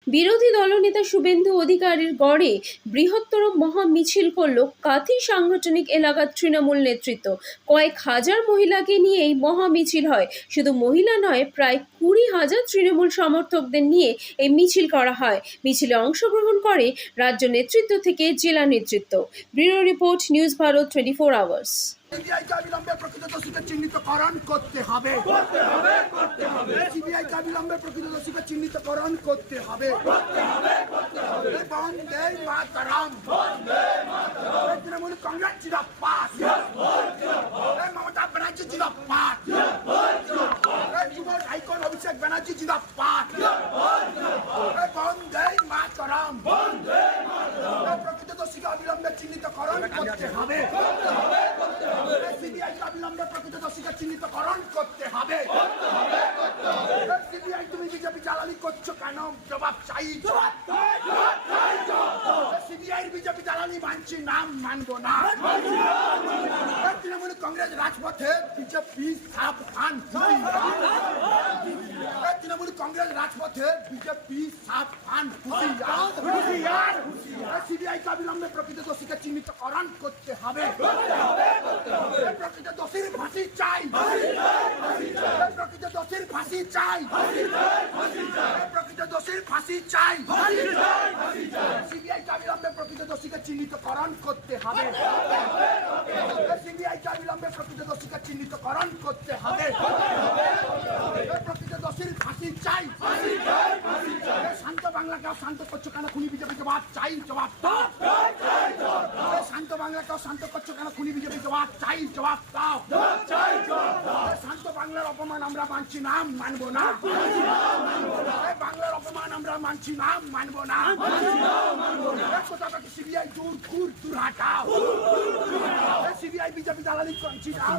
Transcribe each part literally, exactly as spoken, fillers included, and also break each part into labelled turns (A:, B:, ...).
A: বিরোধী দলনেতা শুভেন্দু অধিকারীর গড়ে বৃহত্তর মহা মিছিল করল কাঁথি সাংগঠনিক এলাকার তৃণমূল নেতৃত্ব। কয়েক হাজার মহিলাকে নিয়ে এই মহা মিছিল হয়। শুধু মহিলা নয়, প্রায় কুড়ি হাজার তৃণমূল সমর্থকদের নিয়ে এই মিছিল করা হয়। মিছিলে অংশগ্রহণ করে রাজ্য নেতৃত্ব থেকে জেলা নেতৃত্ব। Bureau report, news Bharat twenty four hours.
B: সিবিআইকে অবিলম্বে প্রকৃত দোষীকে চিহ্নিতকরণ করতে হবে করতে হবে করতে হবে সিবিআইকে অবিলম্বে প্রকৃত দোষীকে চিহ্নিতকরণ করতে হবে করতে হবে করতে হবে বন্দে মাতরম বন্দে মাতরম তৃণমূল কংগ্রেস জিন্দাবাদ জিন্দাবাদ মমতা ব্যানার্জি জিন্দাবাদ জিন্দাবাদ যুব আইকন অভিষেক ব্যানার্জি জিন্দাবাদ জিন্দাবাদ জিন্দাবাদ বন্দে মাতরম বন্দে মাতরম প্রকৃত দোষীকে অবিলম্বে চিহ্নিতকরণ করতে হবে করতে হবে সিবিআইকে অবিলম্বে প্রকৃত দোষীকে চিহ্নিতকরণ করতে হবে সিবিআই তুমি বিজেপি জ্বালানি করছো কেন? জবাব চাই সিবিআই বিজেপি জ্বালানি মানছি নাম মানবো না। তৃণমূল কংগ্রেস রাজপথে বিজেপি সাবধান তৃণমূল কংগ্রেস রাজপথে বিজেপি সাবধান সিবিআইকে অবিলম্বে প্রকৃত দোষীকে চিহ্নিতকরণ করতে হবে প্রকৃত দোষীর ফাঁসি চাই প্রকৃত দোষীর ফাঁসি চাই প্রকৃত দোষীর ফাঁসি চাই সিবিআইকে অবিলম্বে প্রকৃত দোষীকে চিহ্নিতকরণ করতে হবে সিবিআইকে অবিলম্বে প্রকৃত দোষীকে চিহ্নিতকরণ করতে হবে প্রকৃত দোষীর ফাঁসি চাই শান্ত বাংলাকে শান্ত করছো কেন? খুনি বিজেপি জবাব চাই জবাব দাও শান্ত বাংলাকে শান্ত করছো কেন? খুনি বিজেপি জবাব চাই জবাব দাও শান্ত বাংলার অপমান আমরা মানছি না মানবো না বাংলার অপমান আমরা মানছি না মানবো না কোথাও সিবিআই দূর দূর দূর হাটাও সিবিআই বিজেপি দালালি মানছি না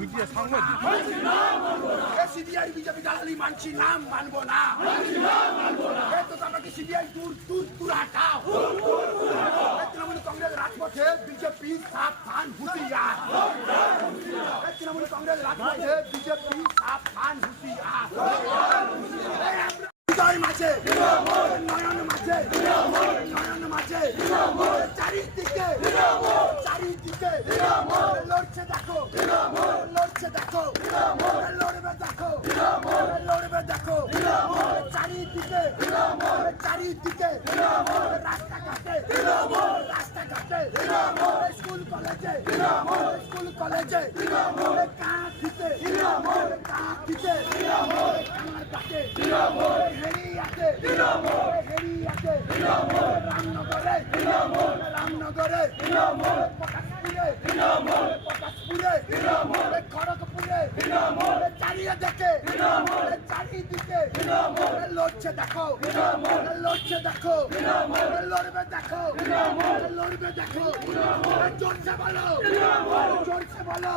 B: সিবিআই বিজেপি দালালি মানছি না মানবো না কোথাও সিবিআই দূর দূর দূর হাটাও তৃণমূল কংগ্রেস রাজপথে বিজেপি সাবধান হুঁশিয়ার তৃণমূল কংগ্রেস রাজপথে বিজেপি সাবধান হুঁশিয়ার মাঝে নয়ন মাঝে নয়ন মাঝে চারিদিকে চারিদিকে লড়ছে দেখো লড়ছে দেখো লড়বে দেখো লড়বে দেখো চারিদিকে চারিদিকে রাস্তাঘাটে রাস্তাঘাটে স্কুল কলেজে স্কুল কলেজে কাঁথিতে কাঁথিতে কামার কাছে হেরিয়াতে হেরিয়াতে রামনগরে রামনগরে পটাশপুরে পটাশপুরে খড়গপুরে চারিয়ে দেখে চারিদিকে লড়ছে দেখো লড়ছে দেখো লড়বে দেখো লড়বে দেখো জোরছে বলো জোরছে বলো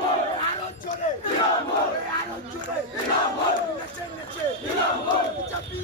B: আরো জোরে আরো জোরে নেচে নেচে